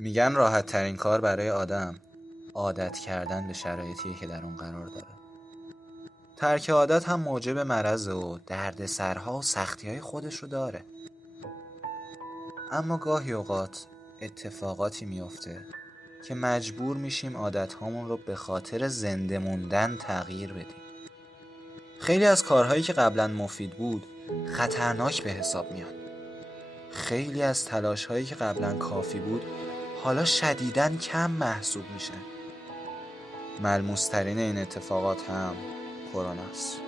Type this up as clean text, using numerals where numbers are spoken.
میگن راحت ترین کار برای آدم عادت کردن به شرایطیه که در اون قرار داره. ترک عادت هم موجب مرضه و دردسرها و سختیهای خودش رو داره. اما گاهی اوقات اتفاقاتی میفته که مجبور میشیم عادتهامون رو به خاطر زنده موندن تغییر بدیم. خیلی از کارهایی که قبلا مفید بود خطرناک به حساب میاد. خیلی از تلاشهایی که قبلا کافی بود حالا شدیداً کم محسوب میشن. ملموس‌ترین این اتفاقات هم کرونا است.